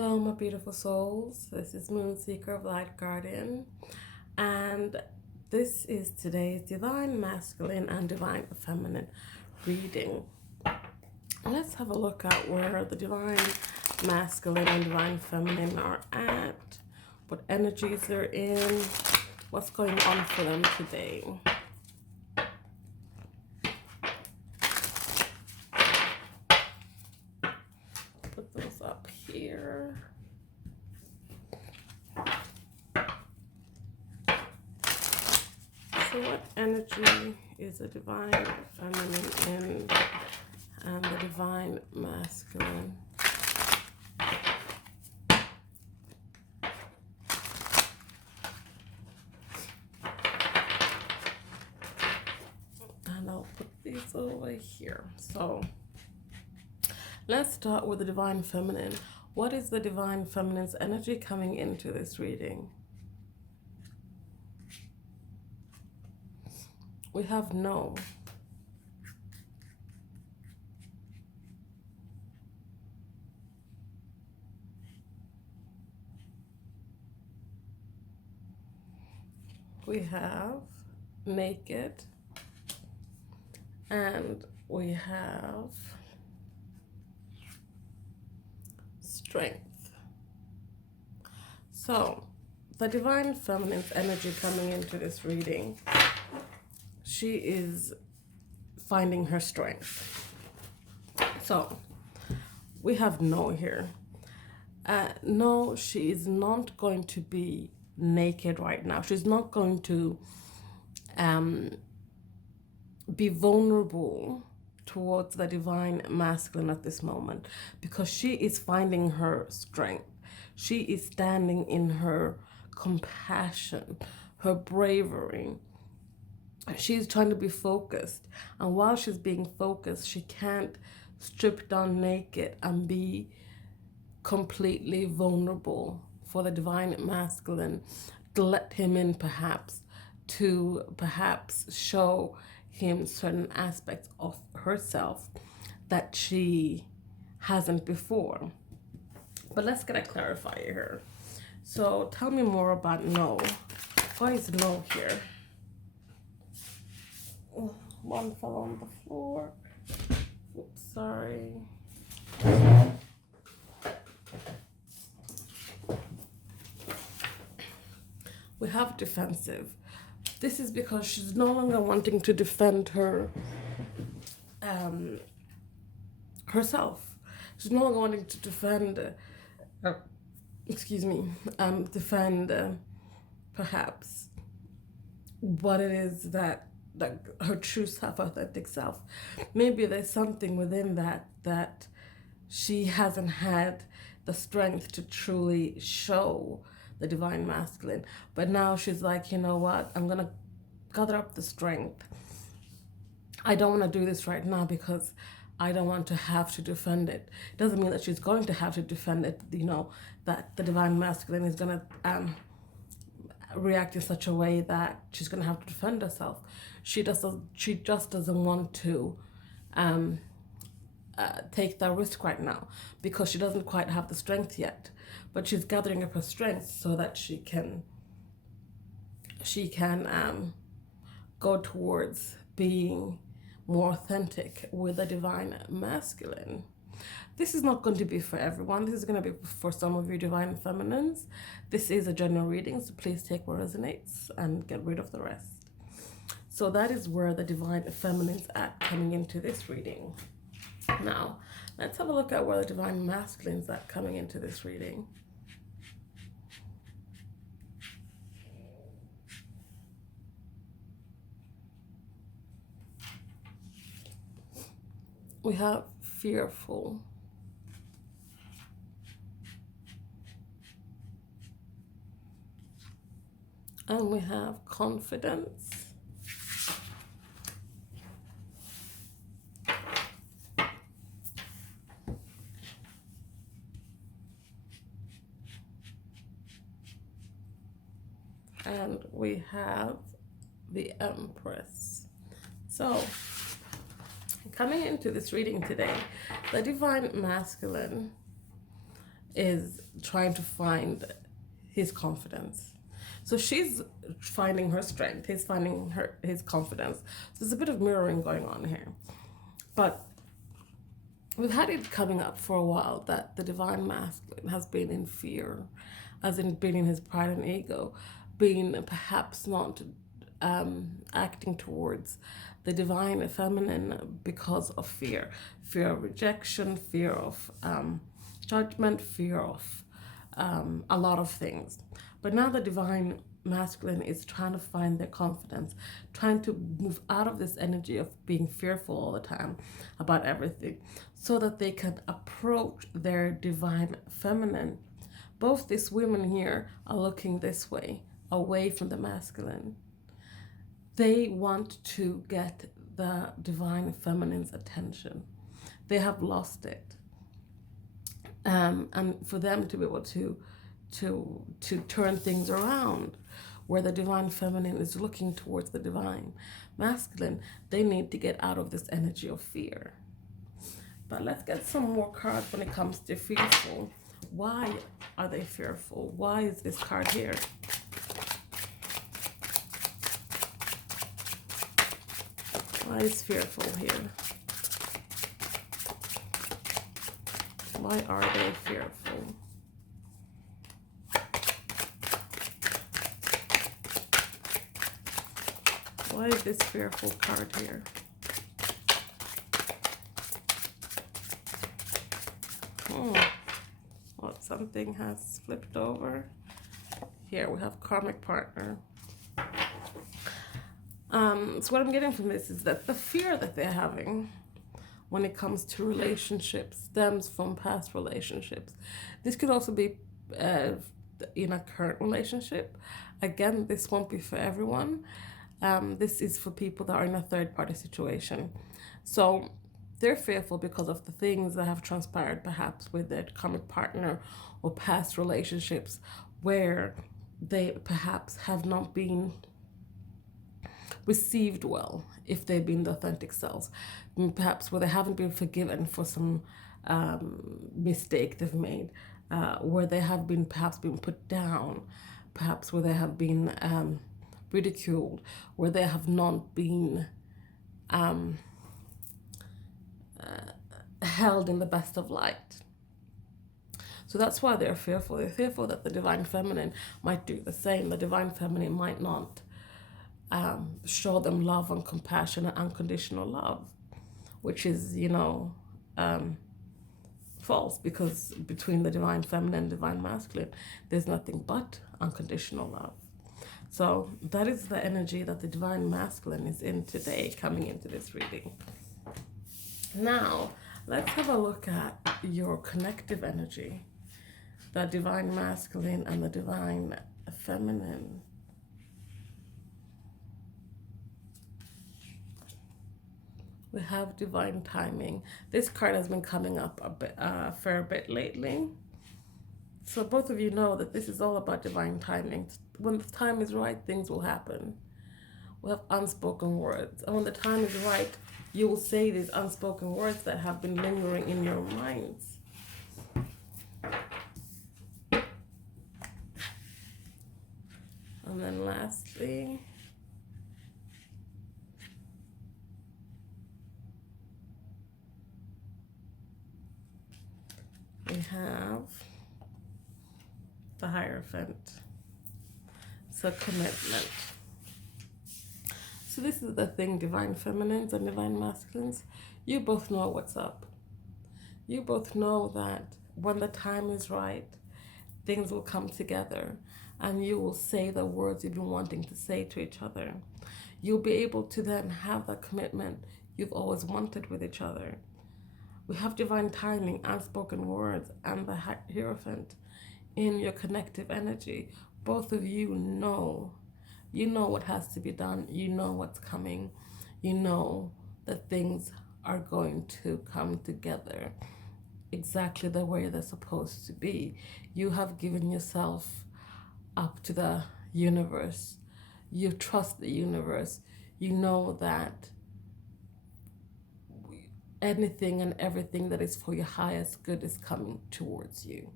Hello, my beautiful souls. This is Moonseeker of Light Guardian, and this is today's Divine Masculine and Divine Feminine reading. Let's have a look at where the Divine Masculine and Divine Feminine are at, what energies they're in, what's going on for them today. Put those up here. So what energy is the Divine Feminine in and the Divine Masculine? And I'll put these over here. So let's start with the Divine Feminine. What is the Divine Feminine's energy coming into this reading? We have no. We have naked. And we have strength. So the Divine Feminine's energy coming into this reading, she is finding her strength. So we have no here. No, she is not going to be naked right now. She's not going to be vulnerable towards the Divine Masculine at this moment, because she is finding her strength. She is standing in her compassion, her bravery. She's trying to be focused, and while she's being focused, she can't strip down naked and be completely vulnerable for the Divine Masculine to let him in, perhaps to show him certain aspects of herself that she hasn't before. But let's get a clarifier here. So tell me more about no. Why is no here? One fell on the floor. Oops, sorry. We have defensive. This is because she's no longer wanting to defend herself. She's no longer wanting to defend, defend perhaps what it is that her true self, authentic self. Maybe there's something within that she hasn't had the strength to truly show the Divine Masculine. But now she's like, you know what? I'm going to gather up the strength. I don't want to do this right now because I don't want to have to defend it. It doesn't mean that she's going to have to defend it, that the Divine Masculine is going to react in such a way that she's going to have to defend herself. She just doesn't want to take that risk right now because she doesn't quite have the strength yet. But she's gathering up her strength so that she can go towards being more authentic with the Divine Masculine. This is not going to be for everyone. This is going to be for some of your Divine Feminines. This is a general reading, so please take what resonates and get rid of the rest. So that is where the Divine Feminine's at coming into this reading. Now, let's have a look at where the Divine Masculine's at coming into this reading. We have fearful. And we have confidence. And we have the Empress. So coming into this reading today, the Divine Masculine is trying to find his confidence. So she's finding her strength, he's finding his confidence. So there's a bit of mirroring going on here. But we've had it coming up for a while that the divine masculine has been in fear, as in being in his pride and ego, being perhaps not acting towards the divine feminine because of fear of rejection, fear of judgment, fear of a lot of things. But now the divine masculine is trying to find their confidence, trying to move out of this energy of being fearful all the time about everything, so that they can approach their divine feminine. Both these women here are looking this way, away from the masculine. They want to get the divine feminine's attention. They have lost it. And for them to be able to turn things around, where the divine feminine is looking towards the divine masculine, they need to get out of this energy of fear. But let's get some more cards when it comes to fearful. Why are they fearful? Why is this card here? Why is fearful here? Why are they fearful? Why is this fearful card here? Well, something has flipped over. Here we have karmic partner. So what I'm getting from this is that the fear that they're having when it comes to relationships stems from past relationships. This could also be in a current relationship. Again, this won't be for everyone. This is for people that are in a third-party situation. So they're fearful because of the things that have transpired perhaps with their karmic partner or past relationships, where they perhaps have not been received well if they've been the authentic selves. Perhaps where they haven't been forgiven for some mistake they've made, where they have been perhaps been put down, perhaps where they have been ridiculed, where they have not been held in the best of light. So that's why they're fearful. They're fearful that the divine feminine might do the same. The divine feminine might not show them love and compassion and unconditional love, which is, false, because between the divine feminine and divine masculine, there's nothing but unconditional love. So that is the energy that the divine masculine is in today, coming into this reading. Now, let's have a look at your connective energy, the divine masculine and the divine feminine. We have divine timing. This card has been coming up a fair bit lately. So both of you know that this is all about divine timing. When the time is right, things will happen. We have unspoken words. And when the time is right, you will say these unspoken words that have been lingering in your minds. And then lastly, we have the Hierophant. So commitment. So this is the thing, divine feminines and divine masculines. You both know what's up. You both know that when the time is right, things will come together and you will say the words you've been wanting to say to each other. You'll be able to then have that commitment you've always wanted with each other. We have divine timing, unspoken words, and the Hierophant in your connective energy. Both of you know what has to be done. You know what's coming. You know that things are going to come together exactly the way they're supposed to be. You have given yourself up to the universe. You trust the universe. You know that anything and everything that is for your highest good is coming towards you.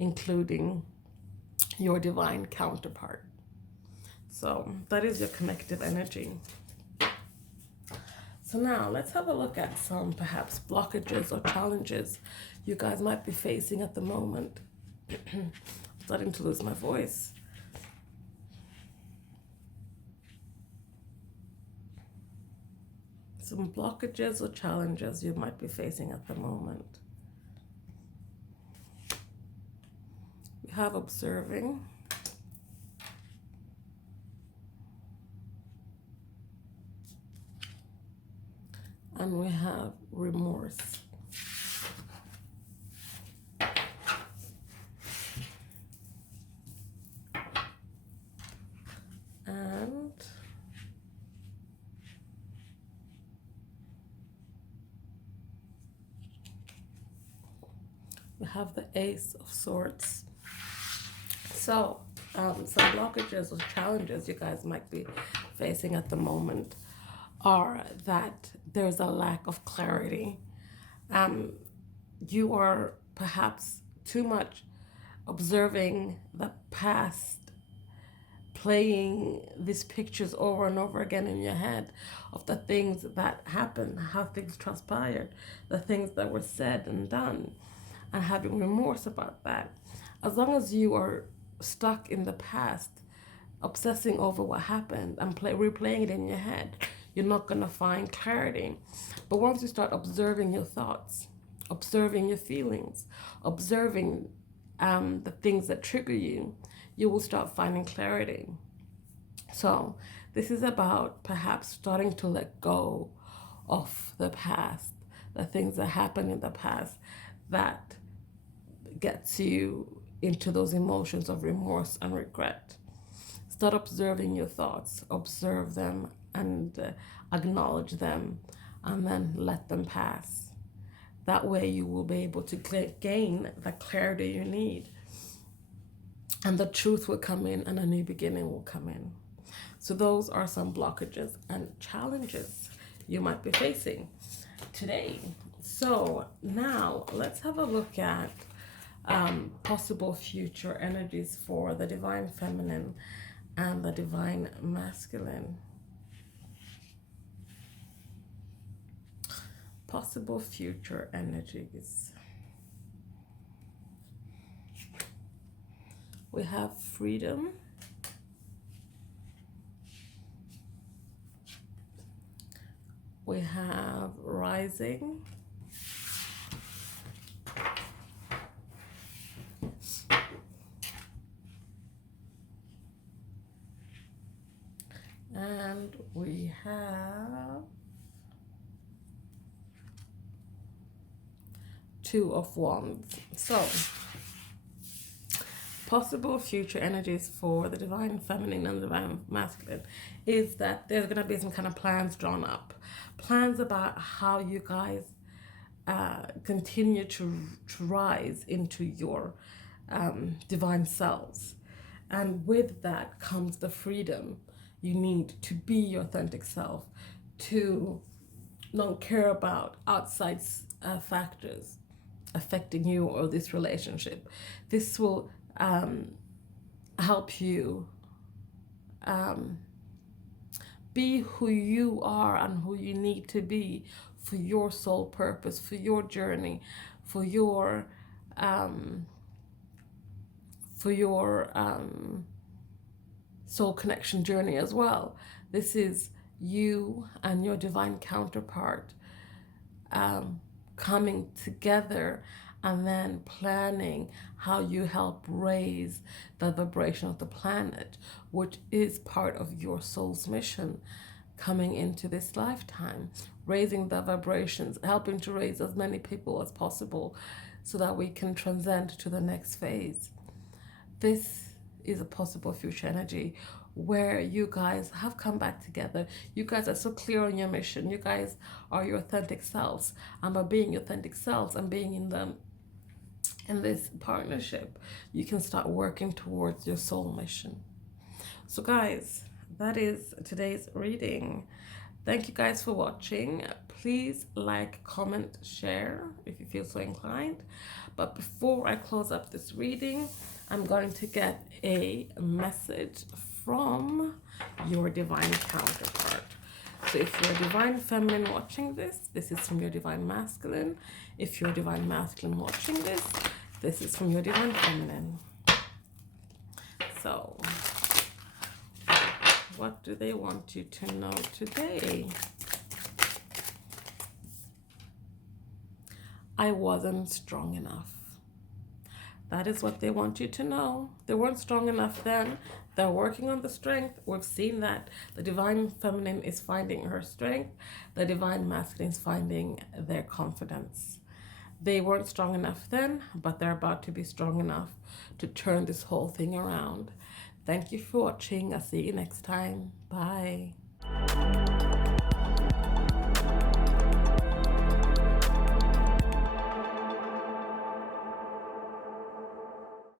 including your divine counterpart. So that is your connective energy. So now let's have a look at some perhaps blockages or challenges you guys might be facing at the moment. I'm starting to lose my voice. Some blockages or challenges you might be facing at the moment. We have observing. And we have remorse. And we have the Ace of Swords. So, some blockages or challenges you guys might be facing at the moment are that there's a lack of clarity. You are perhaps too much observing the past, playing these pictures over and over again in your head of the things that happened, how things transpired, the things that were said and done, and having remorse about that. As long as you are stuck in the past, obsessing over what happened and replaying it in your head, you're not going to find clarity. But once you start observing your thoughts, observing your feelings, observing the things that trigger you, you will start finding clarity. So this is about perhaps starting to let go of the past, the things that happened in the past that gets you into those emotions of remorse and regret. Start observing your thoughts, observe them and acknowledge them, and then let them pass. That way you will be able to gain the clarity you need, and the truth will come in and a new beginning will come in. So those are some blockages and challenges you might be facing today. So now let's have a look at possible future energies for the divine feminine and the divine masculine. Possible future energies. We have freedom. We have rising. And we have Two of Wands. So, possible future energies for the divine feminine and the divine masculine is that there's going to be some kind of plans drawn up. Plans about how you guys continue to rise into your divine selves. And with that comes the freedom you need to be your authentic self, to not care about outside factors affecting you or this relationship. This will help you be who you are and who you need to be for your soul purpose, for your journey, for your soul connection journey as well. This is you and your divine counterpart coming together and then planning how you help raise the vibration of the planet, which is part of your soul's mission coming into this lifetime, raising the vibrations, helping to raise as many people as possible so that we can transcend to the next phase. This is a possible future energy where you guys have come back together. You guys are so clear on your mission. You guys are your authentic selves. And by being your authentic selves and being in this partnership, you can start working towards your soul mission. So guys, that is today's reading. Thank you guys for watching. Please like, comment, share if you feel so inclined. But before I close up this reading, I'm going to get a message from your divine counterpart. So if you're divine feminine watching this, this is from your divine masculine. If you're divine masculine watching this, this is from your divine feminine. So, what do they want you to know today? I wasn't strong enough. That is what they want you to know. They weren't strong enough then. They're working on the strength. We've seen that the divine feminine is finding her strength. The divine masculine is finding their confidence. They weren't strong enough then, but they're about to be strong enough to turn this whole thing around. Thank you for watching. I'll see you next time. Bye.